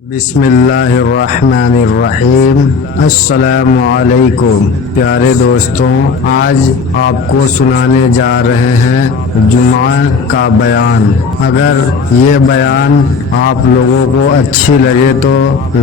بسم اللہ الرحمن الرحیم۔ السلام علیکم پیارے دوستوں، آج آپ کو سنانے جا رہے ہیں جمعہ کا بیان۔ اگر یہ بیان آپ لوگوں کو اچھی لگے تو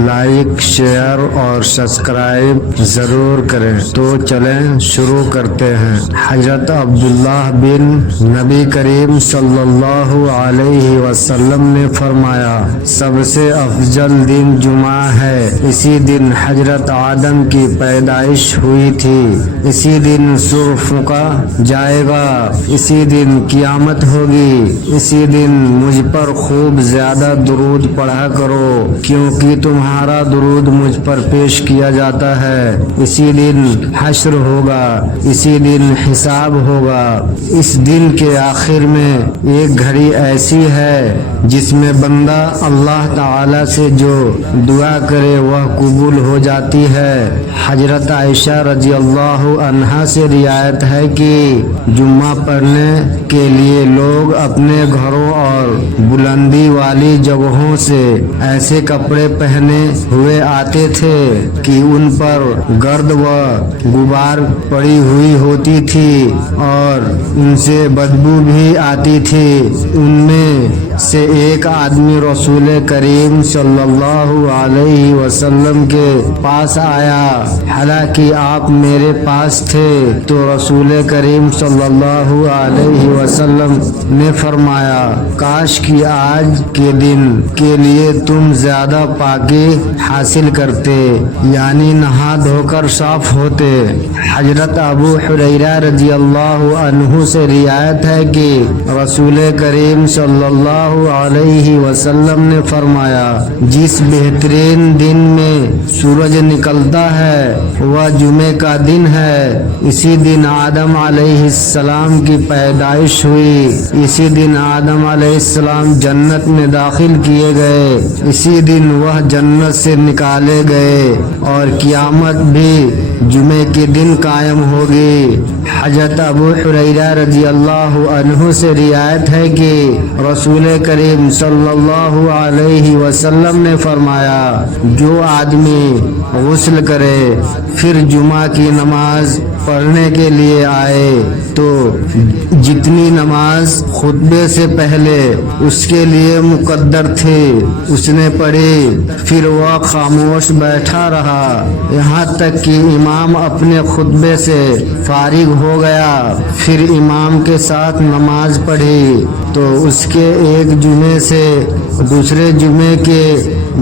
لائک، شیئر اور سبسکرائب ضرور کریں۔ تو چلیں شروع کرتے ہیں۔ حضرت عبداللہ بن نبی کریم صلی اللہ علیہ وسلم نے فرمایا، سب سے افضل دن جمعہ ہے۔ اسی دن حضرت آدم کی پیدائش ہوئی تھی، اسی دن سر پھونکا جائے گا، اسی دن قیامت ہوگی، اسی دن مجھ پر خوب زیادہ درود پڑھا کرو کیونکہ تمہارا درود مجھ پر پیش کیا جاتا ہے۔ اسی دن حشر ہوگا، اسی دن حساب ہوگا۔ اس دن کے آخر میں ایک گھڑی ایسی ہے جس میں بندہ اللہ تعالی سے جو دعا کرے وہ قبول ہو جاتی ہے۔ حضرت عائشہ رضی اللہ عنہا سے روایت ہے کہ جمعہ پڑھنے کے لیے لوگ اپنے گھروں اور بلندی والی جگہوں سے ایسے کپڑے پہنے ہوئے آتے تھے کہ ان پر گرد و غبار پڑی ہوئی ہوتی تھی اور ان سے بدبو بھی آتی تھی۔ ان میں سے ایک آدمی رسول کریم صلی اللہ علیہ وسلم کے پاس آیا، حالانکہ آپ میرے پاس تھے، تو رسول کریم صلی اللہ علیہ وسلم نے فرمایا، کاش کہ آج کے دن کے لیے تم زیادہ پاکی حاصل کرتے، یعنی نہا دھو کر صاف ہوتے۔ حضرت ابو ہریرہ رضی اللہ عنہ سے روایت ہے کہ رسول کریم صلی اللہ علیہ وسلم نے فرمایا، جس بہترین دن میں سورج نکلتا ہے وہ جمعے کا دن ہے۔ اسی دن آدم علیہ السلام کی پیدائش ہوئی، اسی دن آدم علیہ السلام جنت میں داخل کیے گئے، اسی دن وہ جنت سے نکالے گئے اور قیامت بھی جمعے کے دن قائم ہوگی۔ حضرت ابو ہریرہ رضی اللہ عنہ سے روایت ہے کہ رسول کریم صلی اللہ علیہ وسلم نے فرمایا، جو آدمی غسل کرے پھر جمعہ کی نماز پڑھنے کے لیے آئے تو جتنی نماز خطبے سے پہلے اس کے لیے مقدر تھی اس نے پڑھی، پھر وہ خاموش بیٹھا رہا یہاں تک کہ امام اپنے خطبے سے فارغ ہو گیا، پھر امام کے ساتھ نماز پڑھی تو اس کے ایک جمعے سے دوسرے جمعے کے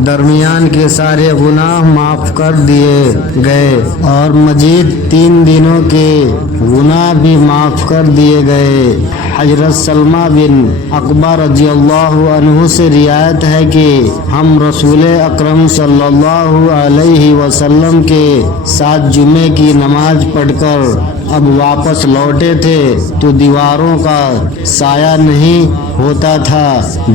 درمیان کے سارے گناہ معاف کر دیے گئے اور مزید 3 دنوں کے گناہ بھی معاف کر دیے گئے۔ حضرت سلمہ بن عقبہ رضی اللہ عنہ سے روایت ہے کہ ہم رسول اکرم صلی اللہ علیہ وسلم کے ساتھ جمعے کی نماز پڑھ کر اب واپس لوٹے تھے تو دیواروں کا سایہ نہیں ہوتا تھا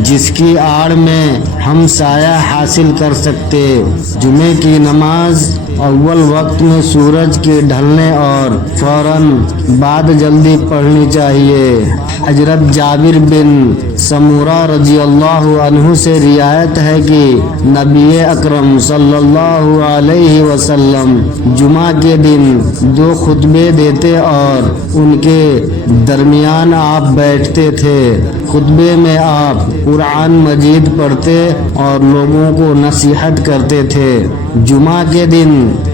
جس کی آڑ میں ہم سایہ حاصل کر سکتے۔ جمعے کی نماز اول وقت میں سورج کے ڈھلنے اور فوراً بعد جلدی پڑھنی چاہیے۔ حضرت جابر بن سمورہ رضی اللہ عنہ سے روایت ہے کہ نبی اکرم صلی اللہ علیہ وسلم جمعہ کے دن 2 خطبے دیتے اور ان کے درمیان آپ بیٹھتے تھے۔ خطبے میں آپ قرآن مجید پڑھتے اور لوگوں کو نصیحت کرتے تھے۔ جمعہ کے دن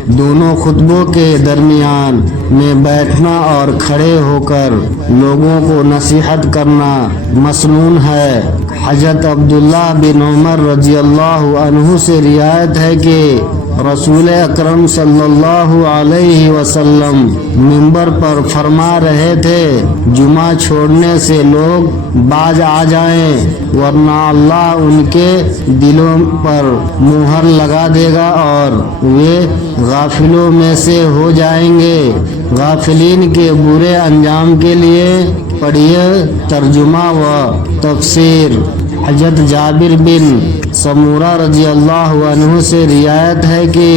دونوں خطبوں کے درمیان میں بیٹھنا اور کھڑے ہو کر لوگوں کو نصیحت کرنا مسنون ہے۔ حضرت عبداللہ بن عمر رضی اللہ عنہ سے روایت ہے کہ رسول اکرم صلی اللہ علیہ وسلم منبر پر فرما رہے تھے، جمعہ چھوڑنے سے لوگ باز آ جائیں ورنہ اللہ ان کے دلوں پر مہر لگا دے گا اور وہ غافلوں میں سے ہو جائیں گے۔ غافلین کے برے انجام کے لیے پڑھیے ترجمہ و تفسیر۔ حضرت جابر بن سمورہ رضی اللہ عنہ سے روایت ہے کہ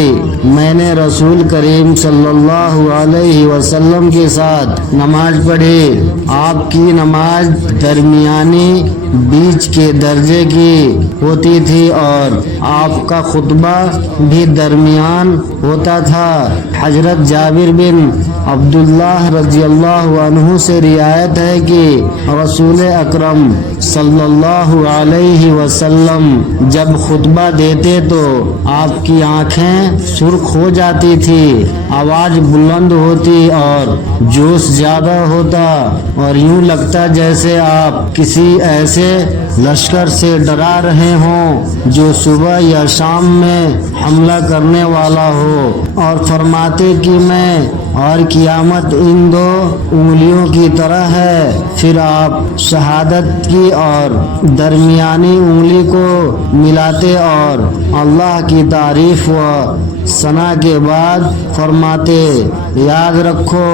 میں نے رسول کریم صلی اللہ علیہ وسلم کے ساتھ نماز پڑھی۔ آپ کی نماز درمیانی بیچ کے درجے کی ہوتی تھی اور آپ کا خطبہ بھی درمیان ہوتا تھا۔ حضرت جابر بن عبداللہ رضی اللہ عنہ سے روایت ہے کہ رسول اکرم صلی اللہ علیہ وسلم جب خطبہ دیتے تو آپ کی آنکھیں سرخ ہو جاتی تھی، آواز بلند ہوتی اور جوش زیادہ ہوتا اور یوں لگتا جیسے آپ کسی ایسے لشکر سے ڈرا رہے ہوں جو صبح یا شام میں حملہ کرنے والا ہو، اور فرماتے کہ میں اور قیامت ان دو انگلیوں کی طرح ہے۔ پھر آپ شہادت کی اور درمیانی انگلی کو ملاتے اور اللہ کی تعریف و ثنا کے بعد فرماتے، یاد رکھو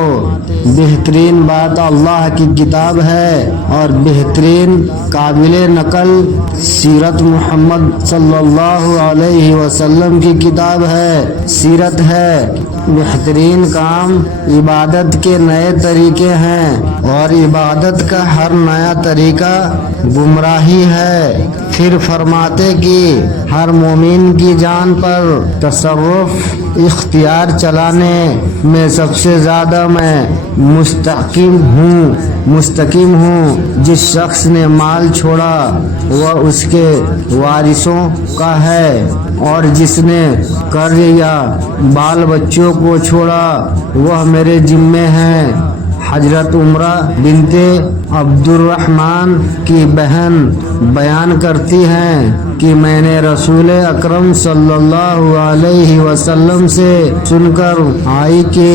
بہترین بات اللہ کی کتاب ہے اور بہترین قابل نقل سیرت محمد صلی اللہ علیہ وسلم کی کتاب ہے، سیرت ہے۔ بہترین کام عبادت کے نئے طریقے ہیں اور عبادت کا ہر نیا طریقہ گمراہی ہے۔ پھر فرماتے کہ ہر مومن کی جان پر تصرف اختیار چلانے میں سب سے زیادہ میں مستقیم ہوں۔ جس شخص نے مال چھوڑا وہ اس کے وارثوں کا ہے اور جس نے قرض یا بال بچوں کو چھوڑا وہ میرے ذمے ہیں۔ حضرت عمرہ بنت عبد الرحمن کی بہن بیان کرتی ہیں کہ میں نے رسول اکرم صلی اللہ علیہ وسلم سے سن کر آئی کہ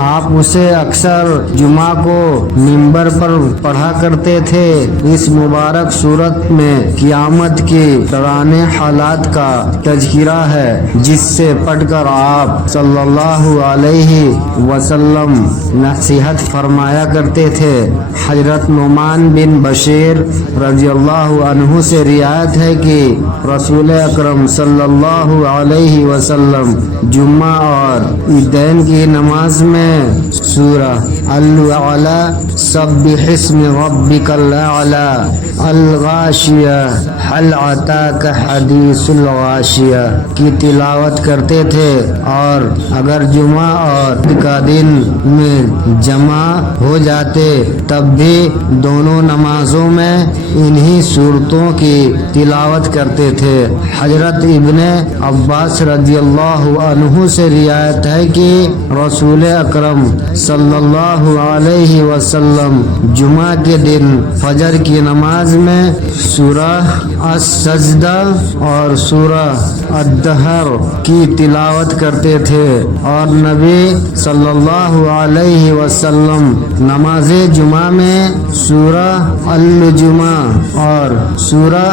آپ اسے اکثر جمعہ کو منبر پر پڑھا کرتے تھے۔ اس مبارک صورت میں قیامت کے ڈرانے حالات کا تذکرہ ہے جس سے پڑھ کر آپ صلی اللہ علیہ وسلم نصیحت فرمایا کرتے تھے۔ حضرت نعمان بن بشیر رضی اللہ عنہ سے روایت ہے کہ رسول اکرم صلی اللہ علیہ وسلم جمعہ اور عیدین کی نماز میں سورہ الاعلی سبح اسم ربک الاعلی الغاشیہ هل اتاک حدیث الغاشیہ کی تلاوت کرتے تھے، اور اگر جمعہ اور عید کا دن میں جمع ہو جاتے تب بھی دونوں نمازوں میں انہی صورتوں کی تلاوت کرتے تھے۔ حضرت ابن عباس رضی اللہ عنہ سے روایت ہے کہ رسول اکرم صلی اللہ علیہ وسلم جمعہ کے دن فجر کی نماز میں سورہ السجدہ اور سورہ الدہر کی تلاوت کرتے تھے، اور نبی صلی اللہ علیہ وسلم نماز جمعہ میں سورہ الجمعہ اور سورہ